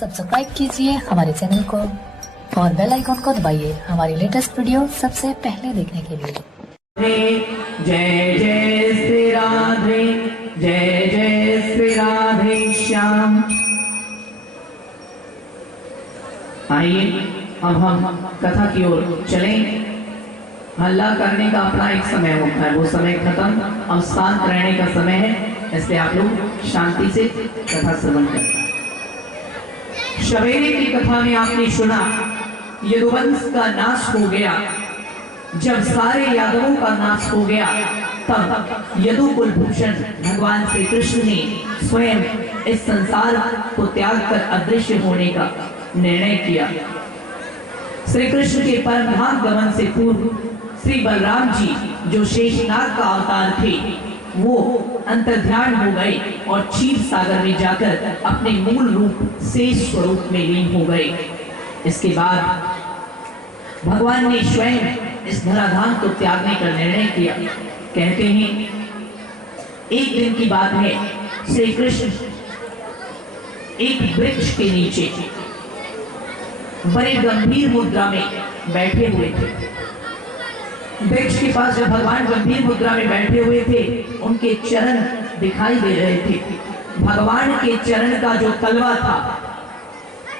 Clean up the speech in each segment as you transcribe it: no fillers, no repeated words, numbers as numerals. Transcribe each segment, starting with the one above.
Subscribe कीजिए हमारे channel को और बेल आइकॉन को दबाइए हमारी लेटेस्ट वीडियो सबसे पहले देखने के लिए। जय जय श्री राधे, जय जय श्री राधे श्याम। आइए अब हम कथा की ओर चलें। हल्ला करने का अपना एक समय होता है, वो समय खत्म, अब शांत रहने का समय है, इसलिए आप लोग शांति से कथा श्रवण करें। सवेरे की कथा में आपने सुना यदुवंश का नाश हो गया। जब सारे यादवों का नाश हो गया तब यदु कुलभूषण भगवान श्री कृष्ण ने स्वयं इस संसार को त्याग कर अदृश्य होने का निर्णय किया। श्री कृष्ण के परम धाम गमन से पूर्व श्री बलराम जी जो शेषनाग का अवतार थे वो अंतर्ध्यान हो गए और क्षीर सागर में जाकर अपने मूल रूप शेष स्वरूप में लीन हो गए। इसके बाद भगवान ने स्वयं इस धराधाम को त्यागने का निर्णय किया। कहते हैं एक दिन की बात है, श्री कृष्ण एक वृक्ष के नीचे बड़े गंभीर मुद्रा में बैठे हुए थे। वृक्ष के पास जब भगवान गंभीर मुद्रा में बैठे हुए थे उनके चरण दिखाई दे रहे थे। भगवान के चरण का जो तलवा था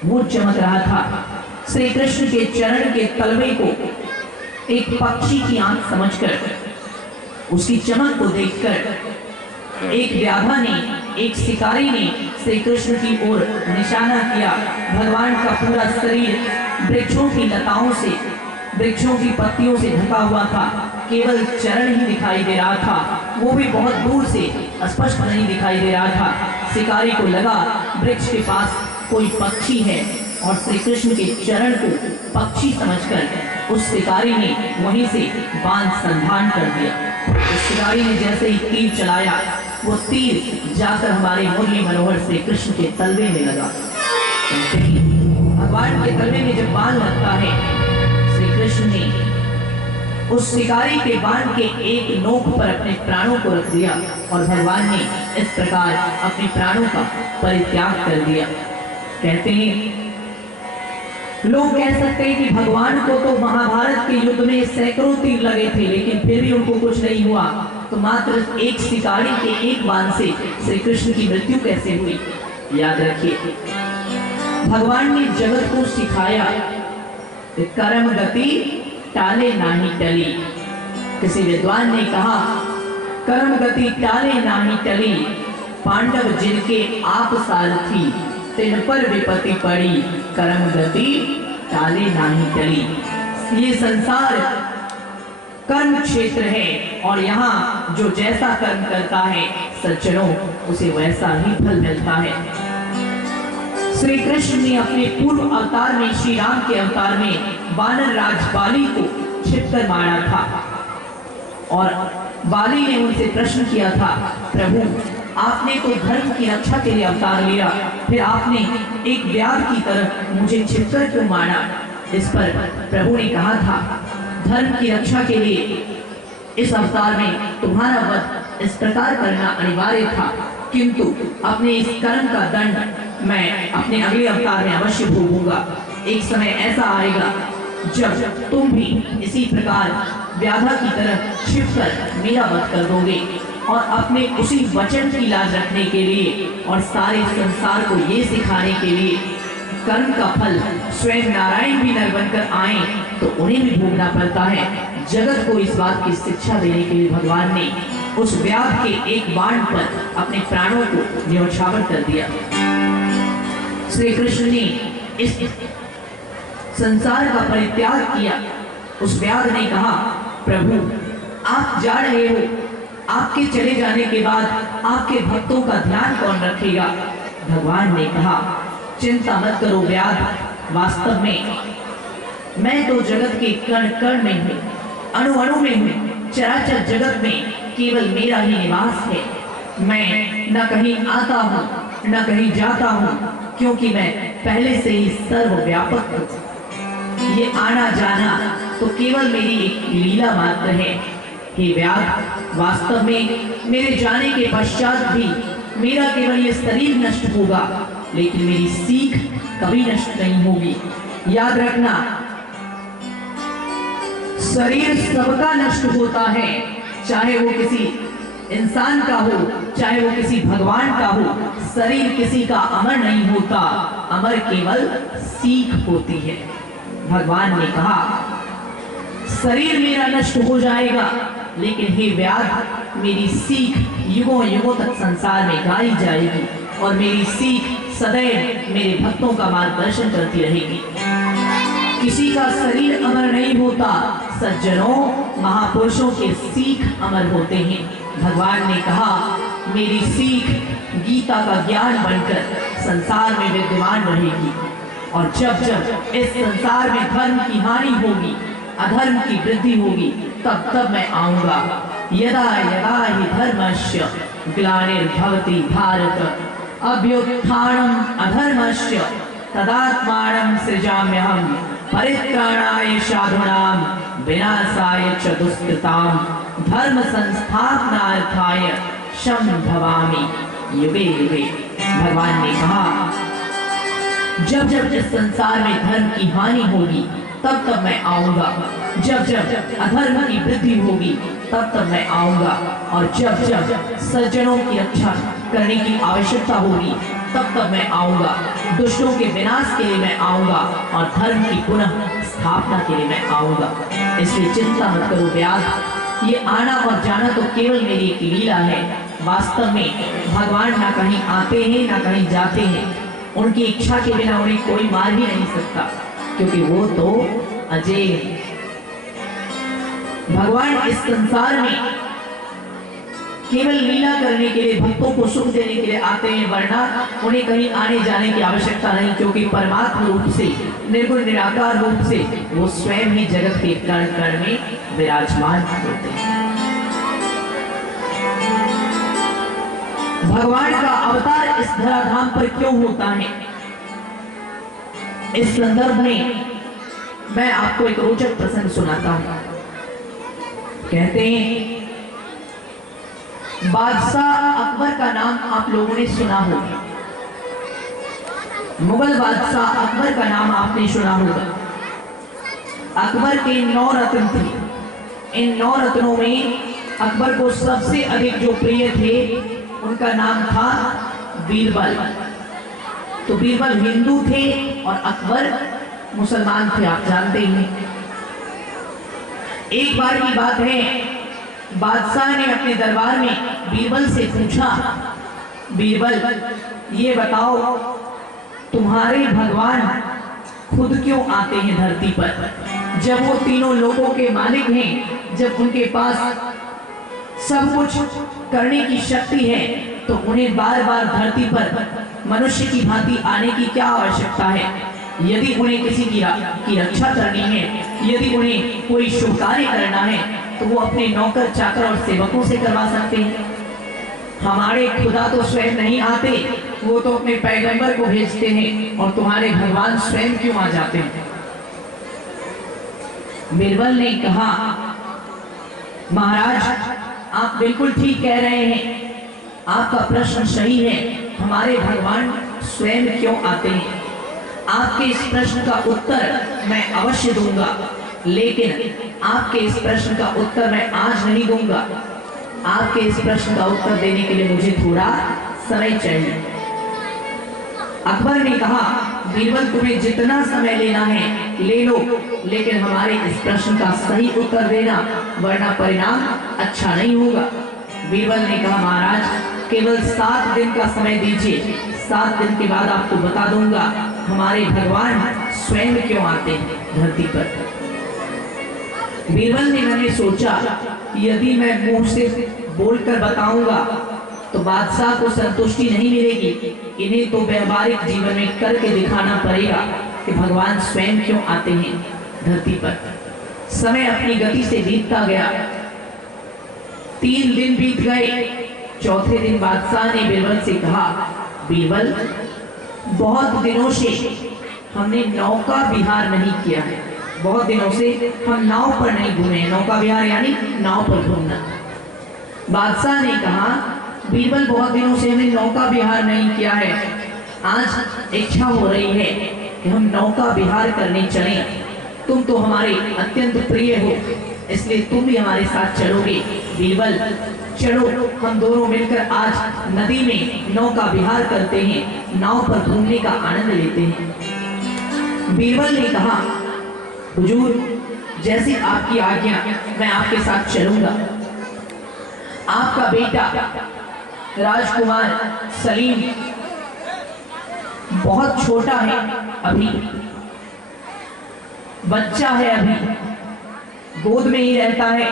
वो चमक रहा था। श्री कृष्ण के चरण के तलवे को एक पक्षी की आंख समझकर उसकी चमक को देखकर एक व्याधा ने, एक शिकारी ने श्री कृष्ण की ओर निशाना किया। भगवान का पूरा शरीर वृक्षों की लताओं से, वृक्षों की पत्तियों से ढका हुआ था, केवल चरण ही दिखाई दे रहा था, वो भी बहुत दूर से, स्पष्ट नहीं दिखाई दे रहा था। शिकारी को लगा वृक्ष के पास कोई पक्षी है और श्री कृष्ण के चरण को पक्षी समझकर उस शिकारी ने वहीं से बाण संधान कर दिया। उस शिकारी ने जैसे ही तीर चलाया वो तीर जाकर हमारे मुरली मनोहर श्री कृष्ण के तलवे में लगा। भगवान के तलवे में जब बाण लगता है कृष्ण ने उस शिकारी के बाण के एक नोक पर अपने प्राणों को रख दिया और भगवान ने इस प्रकार अपने प्राणों का परित्याग कर दिया। कहते हैं लोग कह सकते हैं कि भगवान को तो महाभारत के युद्ध में सैकड़ों तीर लगे थे लेकिन फिर भी उनको कुछ नहीं हुआ, तो मात्र एक शिकारी के एक बाण से श्री कृष्ण की मृत्यु कैसे हुई? याद रखिए भगवान ने जगत को सिखाया कर्म गति टाले नाही टली। किसी विद्वान ने कहा कर्म गति टाले नाही टली, पांडव जिनके आप सारथी तिन पर विपत्ति पड़ी, कर्म गति टाले नाही टली। ये संसार कर्म क्षेत्र है और यहाँ जो जैसा कर्म करता है सज्जनों उसे वैसा ही फल मिलता है। श्री कृष्ण ने अपने पूर्व अवतार में, श्री राम के अवतार में वानर राज बाली को छिपकर मारा था और बाली ने उनसे प्रश्न किया था प्रभु आपने तो धर्म की रक्षा के लिए अवतार लिया, फिर आपने एक व्याध की तरह मुझे छिपकर क्यों मारा? इस पर प्रभु ने कहा था धर्म की रक्षा के लिए इस अवतार में तुम्हारा वध इस प्रकार करना अनिवार्य था, किंतु अपने इस कर्म का दंड मैं अपने अगले अवतार में अवश्य भोगूंगा। एक समय ऐसा आएगा जब तुम भी इसी प्रकार व्याधा की तरह छिपकर मेरा वध कर दोगे और अपने उसी वचन की लाज रखने के लिए और सारे संसार को ये सिखाने के लिए कर्म का फल स्वयं नारायण भी नर बनकर आए तो उन्हें भी भोगना पड़ता है। जगत को इस बात की शिक्षा देने के लिए भगवान ने उस व्याध के एक बाण पर अपने प्राणों को न्योछावर कर दिया। श्री कृष्ण ने इस संसार का परित्याग किया। उस व्याध ने कहा प्रभु आप जा रहे हो, आपके चले जाने के बाद आपके भक्तों का ध्यान कौन रखेगा? भगवान ने कहा चिंता मत करो व्याध, वास्तव में मैं तो जगत के कण कण में हूँ, अणु अणु में हूँ, चराचर जगत में केवल मेरा ही निवास है। मैं न कहीं आता हूँ न कहीं जाता हूँ क्योंकि मैं पहले से ही सर्वव्यापक हूँ। ये आना जाना तो केवल मेरी एक लीला मात्र है। हे व्याध वास्तव में मेरे जाने के पश्चात भी मेरा केवल ये शरीर नष्ट होगा लेकिन मेरी सीख कभी नष्ट नहीं होगी। याद रखना, शरीर सबका नष्ट होता है, चाहे वो किसी इंसान का हो, चाहे वो किसी भगवान का हो। शरीर किसी का अमर नहीं होता, अमर केवल सीख होती है। भगवान ने कहा, शरीर मेरा नष्ट हो जाएगा, लेकिन हे व्याध, मेरी सीख युगों युगों तक संसार में गाई जाएगी और मेरी सीख सदैव मेरे भक्तों का मार्गदर्शन करती रहेगी। किसी का शरीर अमर नहीं होता, सज्जनों, महापुरुषों के सीख अमर होते हैं। भगवान ने कहा, मेरी सीख गीता का ज्ञान बनकर संसार में विद्यमान रहेगी और जब जब इस संसार में धर्म की हानि होगी, अधर्म की वृद्धि होगी, तब तब मैं आऊंगा। यदा यदा हि धर्मस्य ग्लानिर्भवति भारत अभ्युत्थानम् अधर्मस्य तदात्मानं सृजाम्यहम् परित्राणाय साधूनां विनाशाय च दुष्कृतां धर्म संस्थापनार्थाय संभवामि युगे युगे। भगवान ने कहा, जब जब इस संसार में धर्म की हानि होगी, तब तब मैं आऊंगा। जब जब अधर्म की वृद्धि होगी, तब तब मैं आऊंगा। और जब जब सज्जनों की रक्षा करने की आवश्यकता होगी, तब तब मैं आऊंगा। दुष्टों के विनाश के लिए मैं आऊंगा और धर्म की पुनः स्थापना के लिए मैं आऊंगा। इसलिए चिंता मत करो व्याध, ये आना और जाना तो केवल मेरी एक लीला है। वास्तव में भगवान ना कहीं आते हैं ना कहीं जाते हैं। उनकी इच्छा के बिना उन्हें कोई मार भी नहीं सकता, क्योंकि वो तो अजय है। भगवान इस संसार में केवल लीला करने के लिए, भक्तों को सुख देने के लिए आते हैं, वरना उन्हें कहीं आने जाने की आवश्यकता नहीं, क्योंकि परमात्मा रूप से, निर्गुण निराकार रूप से वो स्वयं ही जगत के कण कण में विराजमान होते हैं। भगवान का अवतार इस धराधाम पर क्यों होता है, इस संदर्भ में मैं आपको एक रोचक प्रसंग सुनाता हूं। कहते हैं, बादशाह अकबर का नाम आप लोगों ने सुना होगा। मुगल बादशाह अकबर का नाम आपने सुना होगा। अकबर के 9 रत्न थे। इन 9 रत्नों में अकबर को सबसे अधिक जो प्रिय थे, उनका नाम था बीरबल। तो बीरबल हिंदू थे और अकबर मुसलमान थे, आप जानते ही। एक बार की बात है, बादशाह ने अपने दरबार में बीरबल से पूछा, बीरबल ये बताओ, तुम्हारे भगवान खुद क्यों आते हैं धरती पर, जब वो तीनों लोगों के मालिक हैं, जब उनके पास सब कुछ करने की शक्ति है, तो उन्हें बार बार धरती पर मनुष्य की भांति आने की क्या आवश्यकता है। यदि उन्हें किसी की रक्षा करनी है, यदि उन्हें कोई शुभ कार्य करना है, तो वो अपने नौकर चाकर और सेवकों से करवा सकते हैं। हमारे खुदा तो स्वयं नहीं आते, वो तो अपने पैगंबर को भेजते हैं, और तुम्हारे भगवान स्वयं क्यों आ जाते हैं। बीरबल ने कहा, महाराज आप बिल्कुल ठीक कह रहे हैं, आपका प्रश्न सही है, हमारे भगवान स्वयं क्यों आते हैं। आपके इस प्रश्न का उत्तर मैं अवश्य दूंगा, लेकिन आपके इस प्रश्न का उत्तर मैं आज नहीं दूंगा। आपके इस प्रश्न का उत्तर देने के लिए मुझे थोड़ा समय चाहिए। अकबर ने कहा, बीरबल तुम्हें जितना समय लेना है ले लो, लेकिन हमारे इस प्रश्न का सही उत्तर देना, वरना परिणाम अच्छा नहीं होगा। बीरबल ने कहा, महाराज केवल 7 दिन का समय दीजिए, 7 दिन के बाद आपको बता दूंगा हमारे भगवान स्वयं क्यों आते हैं धरती पर। बीरबल ने मैंने सोचा, यदि मैं मुंह से बोलकर बताऊंगा तो बादशाह को संतुष्टि नहीं मिलेगी, इन्हें तो व्यवहारिक जीवन में करके दिखाना पड़ेगा कि भगवान स्वयं क्यों आते हैं धरती पर। समय अपनी गति से बीतता गया, 3 दिन बीत गए। चौथे दिन बादशाह ने बीरबल से कहा, बीरबल बहुत दिनों से हमने नौका विहार नहीं किया है, बहुत दिनों से हम नाव पर नहीं घूमे। नौका विहार यानी नाव पर घूमना। बादशाह ने कहा, बीरबल बहुत दिनों से हमने नौका विहार नहीं किया है, आज इच्छा हो रही है कि हम नौका विहार करने चलें। तुम तो हमारे अत्यंत प्रिय हो, इसलिए तुम भी हमारे साथ चलोगे। बीरबल, चलो हम दोनों मिलकर आज नदी में नौका विहार करते हैं, नाव पर घूमने का आनंद लेते हैं। बीरबल ने कहा, हुजूर, जैसी आपकी आज्ञा, मैं आपके साथ चलूंगा। आपका बेटा राजकुमार सलीम बहुत छोटा है, अभी बच्चा है, अभी गोद में ही रहता है,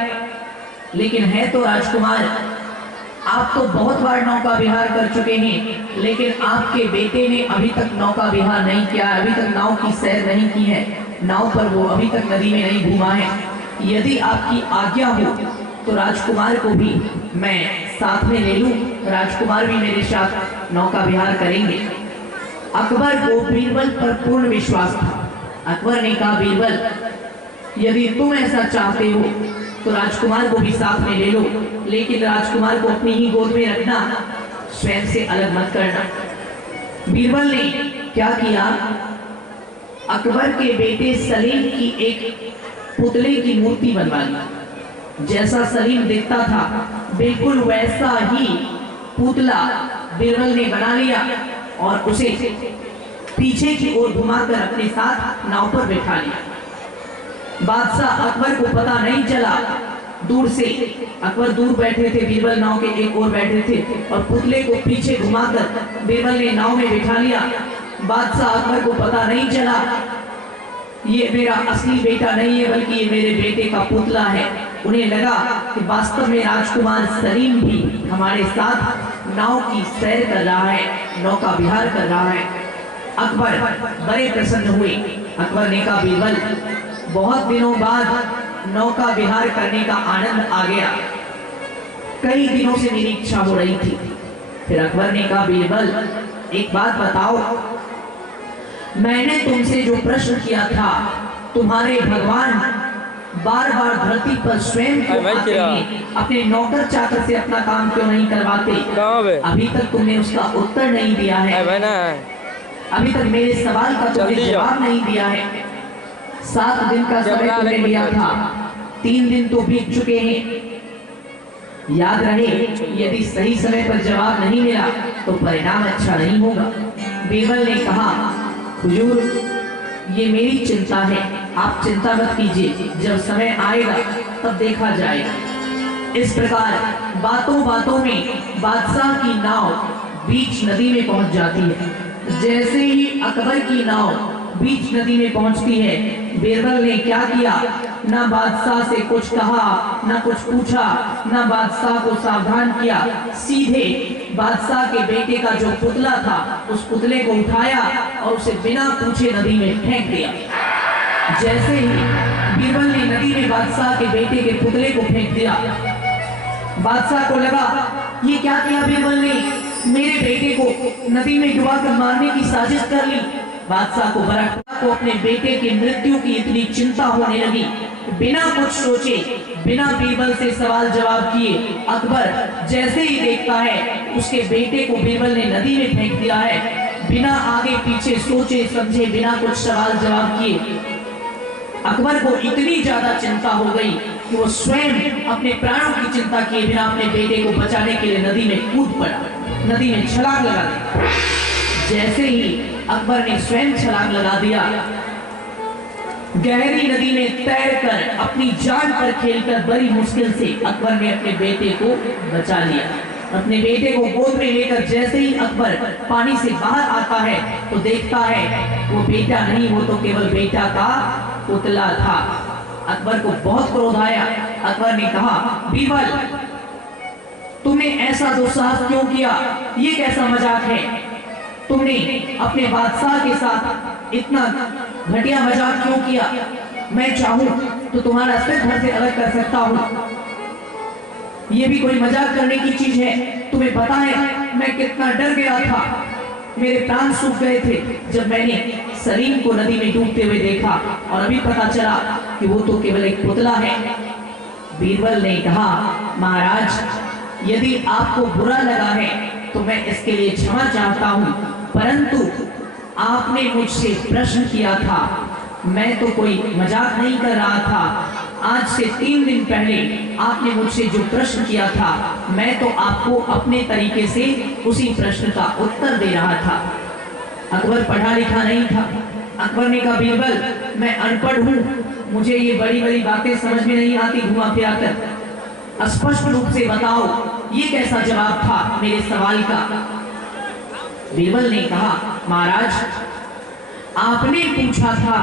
लेकिन है तो राजकुमार। आप तो बहुत बार नौका विहार कर चुके हैं, लेकिन आपके बेटे ने अभी तक नौका विहार नहीं किया, अभी तक नाव की सैर नहीं की है, नाव पर वो अभी तक नदी में नहीं घूमा है। यदि आपकी आज्ञा हो तो राजकुमार को भी मैं साथ में ले लूं, राजकुमार भी मेरे साथ नौका विहार करेंगे। अकबर को बीरबल पर पूर्ण विश्वास था। अकबर ने कहा, बीरबल, यदि तुम ऐसा चाहते हो तो राजकुमार को भी साथ में ले लो, लेकिन राजकुमार को अपनी ही गोद में रखना, स्वयं से अलग मत करना। बीरबल ने क्या किया, अकबर के बेटे सलीम की एक पुतले की मूर्ति बनवा ली। जैसा सलीम दिखता था बिल्कुल वैसा ही पुतला बीरबल ने बना लिया और उसे पीछे की ओर घुमाकर अपने साथ नाव पर बैठा लिया। बादशाह अकबर को पता नहीं चला, दूर से अकबर दूर बैठे थे, बीरबल नाव के एक ओर बैठे थे और पुतले को पीछे घुमाकर बीरबल ने नाव में बैठा लिया। बादशाह अकबर को पता नहीं चला ये मेरा असली बेटा नहीं है, बल्कि ये मेरे बेटे का पुतला है। उन्हें लगा कि वास्तव में राजकुमार सलीम भी हमारे साथ नाव की सैर कर रहा है, नौका विहार कर रहा है। अकबर बड़े प्रसन्न हुए। अकबर ने कहा, बीरबल, बहुत दिनों बाद नौका विहार करने का आनंद आ गया, कई दिनों से मेरी इच्छा हो रही थी। फिर अकबर ने कहा, बीरबल, एक बात बताओ, मैंने तुमसे जो प्रश्न किया था, तुम्हारे भगवान बार बार धरती पर स्वयं क्यों आते हैं, अपने नौकर चाकर से अपना काम क्यों नहीं करवाते? अभी तक तुमने उसका उत्तर नहीं दिया है, अभी तक मेरे सवाल का तुमने जवाब नहीं दिया है। 7 दिन का समय तुमने लिया था, 3 दिन तो बीत चुके हैं। याद रहे, यदि सही समय पर जवाब नहीं मिला तो परिणाम अच्छा नहीं होगा। बीरबल ने कहा, हुजूर, ये मेरी चिंता है, आप चिंता मत कीजिए, जब समय आएगा तब देखा जाएगा। इस प्रकार बातों बातों में बादशाह की नाव बीच नदी में पहुंच जाती है। जैसे ही अकबर की नाव बीच नदी में पहुंचती है, बीरबल ने क्या किया, ना बादशाह से कुछ कहा, ना कुछ पूछा, ना बादशाह को सावधान किया, सीधे बादशाह के बेटे का जो पुतला था उस पुतले को उठाया और उसे बिना पूछे नदी में फेंक दिया। जैसे ही बीरबल ने नदी में बादशाह के बेटे के पुतले को फेंक दिया, बादशाह को लगा ये क्या किया बीरबल ने, मेरे बेटे को नदी में डुबाकर मारने की साजिश कर ली। बादशाह को को अपने बेटे की मृत्यु की इतनी चिंता होने लगी, बिना कुछ सोचे, बिना बीरबल से सवाल जवाब किए, अकबर जैसे ही देखता है उसके बेटे को बीरबल ने नदी में फेंक दिया है, बिना आगे पीछे सोचे समझे, बिना कुछ सवाल जवाब किए, अकबर को इतनी ज्यादा चिंता हो गई कि वो स्वयं अपने प्राणों की चिंता किए बिना अपने बेटे को बचाने के लिए नदी में कूद पड़ा, नदी में छलांग लगा दी। जैसे ही अकबर ने स्वयं छलांग लगा दिया, गहरी नदी में तैरकर अपनी जान पर खेलकर बड़ी मुश्किल से अकबर ने अपने बेटे को बचा लिया। अपने बेटे को गोद में लेकर जैसे ही अकबर पानी से बाहर आता है तो देखता है वो बेटा नहीं, वो तो केवल बेटा का पुतला था। अकबर को बहुत क्रोध आया। अकबर ने कहा, बीरबल, तुमने ऐसा दुस्साहस क्यों किया, ये कैसा मजाक है, तुमने अपने बादशाह के साथ इतना घटिया मजाक क्यों किया? मैं चाहूं तो तुम्हारा सिर घर से अलग कर सकता हूं, ये भी कोई मजाक करने की चीज है? तुम्हें पता है मैं कितना डर गया था, मेरे प्राण सूख गए थे जब मैंने सलीम को नदी में डूबते हुए देखा और अभी पता चला कि वो तो केवल एक पुतला है। बीरबल ने कहा, महाराज, यदि आपको बुरा लगा है तो मैं इसके लिए क्षमा चाहता हूं, परंतु आपने मुझसे प्रश्न किया था, मैं तो कोई मजाक नहीं कर रहा था। आज से 3 दिन पहले आपने मुझसे जो प्रश्न किया था, मैं तो आपको अपने तरीके से उसी प्रश्न का उत्तर दे रहा था। अकबर पढ़ा लिखा नहीं था। अकबर ने कहा, बीरबल मैं अनपढ़ हूँ, मुझे ये बड़ी बड़ी बातें समझ में नहीं आती घुमा फिरा कर। स्पष्ट रूप से बताओ ये कैसा जवाब था मेरे सवाल का। बीरबल ने कहा, महाराज आपने पूछा था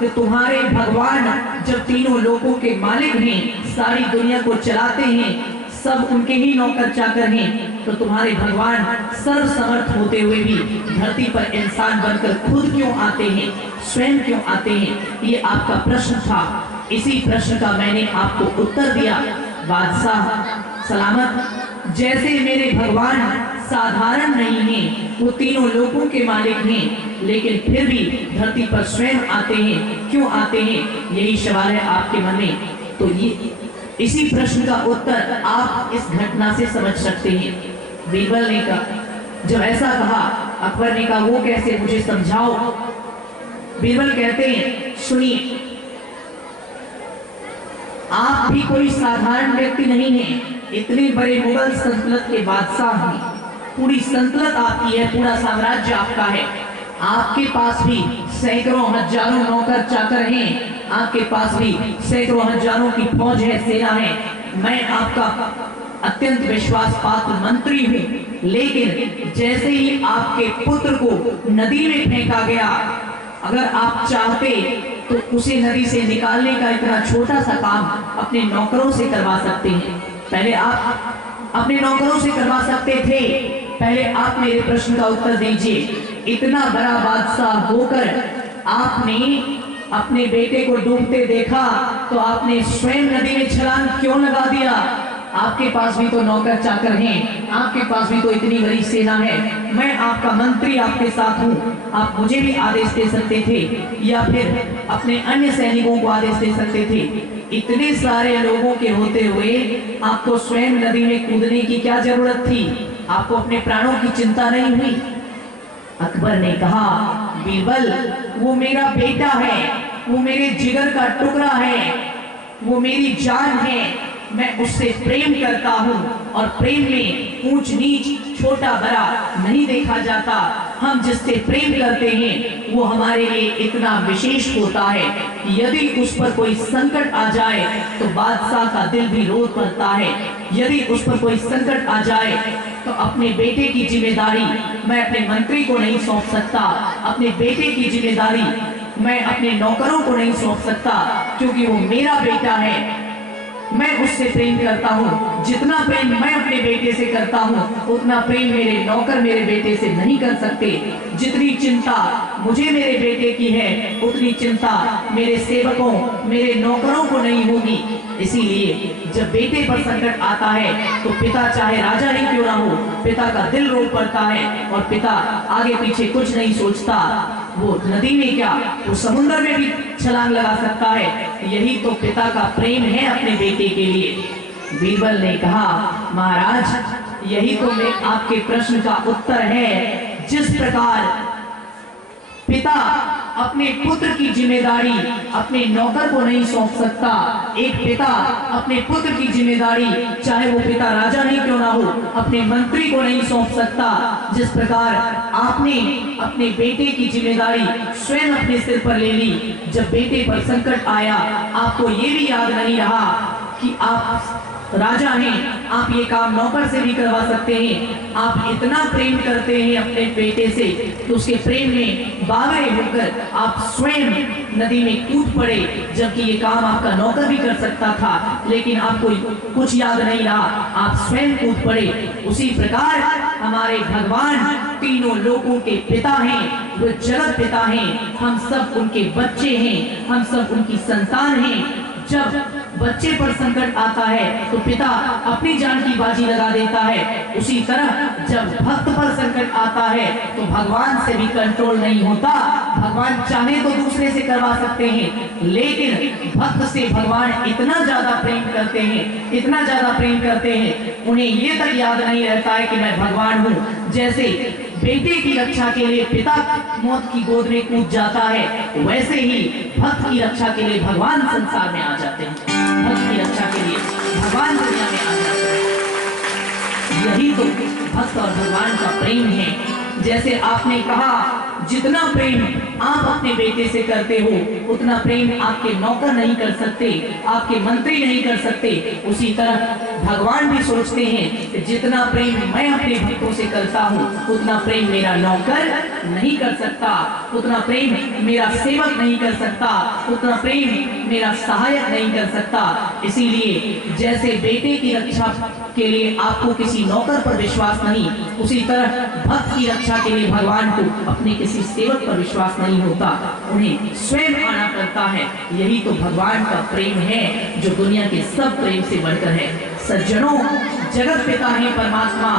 कि तुम्हारे भगवान जब तीनों लोगों के मालिक हैं, सारी दुनिया को चलाते हैं, सब उनके ही नौकर चाकर हैं, तो तुम्हारे भगवान सर्वसमर्थ होते हुए भी धरती पर इंसान बनकर खुद क्यों आते हैं, स्वयं क्यों आते हैं? ये आपका प्रश्न था। इसी प्रश्न का मैंने आपको उत्तर दिया। बादशाह सलामत, जैसे मेरे भगवान साधारण नहीं हैं, वो तीनों लोगों के मालिक हैं, लेकिन फिर भी धरती पर स्वयं आते हैं, क्यों आते हैं? यही सवाल है आपके मन में। तो ये इसी प्रश्न का उत्तर आप इस घटना से समझ सकते हैं। बीरबल ने कहा, जब ऐसा कहा, अकबर ने कहा, वो कैसे, मुझे समझाओ। बीरबल कहते हैं, सुनिए, आप भी कोई साधारण व्यक्ति नहीं हैं, इतने बड़े मुगल सल्तनत के बादशाह हैं, पूरी सल्तनत आपकी है, पूरा साम्राज्य आपका है, आपके पास भी सैकड़ों हजारों नौकर चाकर हैं, आपके पास भी सैकड़ों हजारों की फौज है, सेना है। मैं आपका अत्यंत विश्वास पात्र मंत्री हूँ, लेकिन जैसे ही आपके पुत्र को नदी में फेंका गया, अगर आप चाहते तो उसे नदी से निकालने का इतना छोटा सा काम अपने नौकरों से करवा सकते हैं। पहले आप अपने नौकरों से करवा सकते थे। पहले आप मेरे प्रश्न का उत्तर दीजिए। इतना बड़ा बादशाह होकर आपने अपने बेटे को डूबते देखा तो आपने स्वयं नदी में छलांग क्यों लगा दिया? आपके पास भी तो नौकर चाकर हैं, आपके पास भी तो इतनी बड़ी सेना है। मैं आपका मंत्री आपके साथ हूँ, आप मुझे भी आदेश दे सकते थे या फिर अपने अन्य सैनिकों को आदेश दे सकते थे। इतने सारे लोगों के होते हुए आपको स्वयं नदी में कूदने की क्या जरूरत थी? आपको अपने प्राणों की चिंता नहीं हुई? अकबर ने कहा, बीरबल वो मेरा बेटा है, वो मेरे जिगर का टुकड़ा है, वो मेरी जान है, मैं उससे प्रेम करता हूँ और प्रेम में ऊंच नीच छोटा बड़ा नहीं देखा जाता। हम जिससे प्रेम करते हैं वो हमारे लिए इतना विशेष होता है कि यदि उस पर कोई संकट आ जाए तो बादशाह का दिल भी रो पड़ता है। यदि उस पर कोई संकट आ जाए तो अपने बेटे की जिम्मेदारी मैं अपने मंत्री को नहीं सौंप सकता, अपने बेटे की जिम्मेदारी मैं अपने नौकरों को नहीं सौंप सकता, क्योंकि वो मेरा बेटा है। मैं उससे प्रेम करता हूँ, जितना प्रेम मैं अपने बेटे से करता हूँ उतना प्रेम मेरे नौकर मेरे बेटे से नहीं कर सकते। जितनी चिंता मुझे मेरे बेटे की है उतनी चिंता मेरे सेवकों मेरे नौकरों को नहीं होगी। इसीलिए जब बेटे पर संकट आता है तो पिता चाहे राजा ही क्यों ना हो, पिता का दिल रो पड़ता है और पिता आगे पीछे कुछ नहीं सोचता। वो नदी में क्या, वो समुद्र में भी छलांग लगा सकता है। यही तो पिता का प्रेम है अपने बेटे के लिए। बीरबल ने कहा, महाराज यही तो मैं आपके प्रश्न का उत्तर है। जिस प्रकार पिता अपने पुत्र की जिम्मेदारी अपने नौकर को नहीं सौंप सकता, एक पिता अपने पुत्र की जिम्मेदारी चाहे वो पिता राजा ही क्यों ना हो अपने मंत्री को नहीं सौंप सकता, जिस प्रकार आपने अपने बेटे की जिम्मेदारी स्वयं अपने सिर पर ले ली। जब बेटे पर संकट आया आपको ये भी याद नहीं रहा कि आप राजा हैं, आप ये काम नौकर से भी करवा सकते हैं। आप इतना प्रेम करते हैं अपने बेटे से कि उसके प्रेम में बावरे होकर आप स्वयं नदी में कूद पड़े, जबकि ये काम आपका नौकर भी कर सकता था, लेकिन आपको कुछ याद नहीं रहा, आप स्वयं कूद पड़े। उसी प्रकार हमारे भगवान तीनों लोगों के पिता हैं, वो जगत पिता हैं, हम सब उनके बच्चे हैं, हम सब उनकी संतान हैं। जब बच्चे पर संकट आता है तो पिता अपनी जान की बाजी लगा देता है, उसी तरह जब भक्त पर संकट आता है तो भगवान से भी कंट्रोल नहीं होता। भगवान चाहे तो दूसरे से करवा सकते हैं, लेकिन भक्त से भगवान इतना ज्यादा प्रेम करते हैं, इतना ज्यादा प्रेम करते हैं, उन्हें ये तक याद नहीं रहता है कि मैं भगवान हूँ। जैसे बेटे की रक्षा के लिए पिता मौत की गोद में कूद जाता है, वैसे ही भक्त की रक्षा के लिए भगवान संसार में आ जाते हैं। भक्त की रक्षा के लिए भगवान दुनिया में आ जाते हैं। यही तो भक्त और भगवान का प्रेम है। जैसे आपने कहा, जितना प्रेम आप अपने बेटे से करते हो उतना प्रेम आपके नौकर नहीं कर सकते, आपके मंत्री नहीं कर सकते। उसी तरह भगवान भी सोचते हैं कि जितना प्रेम मैं अपने भक्तों से करता हूँ उतना प्रेम मेरा नौकर नहीं कर सकता, उतना प्रेम मेरा सेवक नहीं कर सकता, उतना प्रेम मेरा सहायक नहीं कर सकता। इसीलिए जैसे बेटे की रक्षा के लिए आपको किसी नौकर पर विश्वास नहीं, उसी तरह भक्त की रक्षा के लिए भगवान को अपने किसी सेवक पर विश्वास नहीं होता, उन्हें स्वयं आना पड़ता है। यही तो भगवान का प्रेम है जो दुनिया के सब प्रेम से बढ़कर है। सज्जनों, जगत पिता है परमात्मा।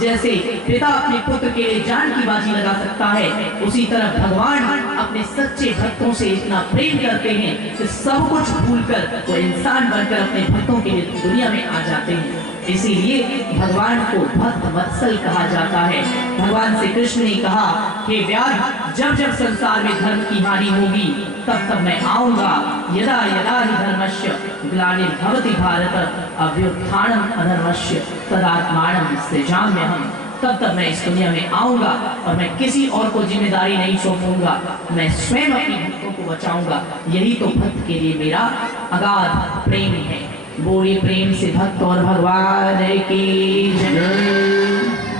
जैसे पिता अपने पुत्र के लिए जान की बाजी लगा सकता है, उसी तरह भगवान अपने सच्चे भक्तों से इतना प्रेम करते हैं कि सब कुछ भूलकर वो इंसान बनकर अपने भक्तों के लिए दुनिया में आ जाते हैं। इसीलिए भगवान को भक्त वत्सल कहा जाता है। भगवान श्री कृष्ण ने कहा कि व्याध, जब जब संसार में धर्म की हानि होगी तब तब मैं आऊंगा। यदा यदा ही धर्मस्य ग्लानिर्भवति भारत अभ्युत्थानम् अधर्मस्य तदात्मानं सृजाम्यहम्। तब तब मैं इस दुनिया में आऊंगा और मैं किसी और को जिम्मेदारी नहीं सौंपूंगा, मैं स्वयं अपने भक्तों को बचाऊंगा। यही तो भक्त के लिए मेरा अगाध प्रेम है। बोले प्रेम से भक्त और भगवान की जय।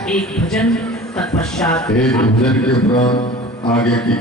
एक भजन तत्पश्चात एक भजन के उपरांत आगे की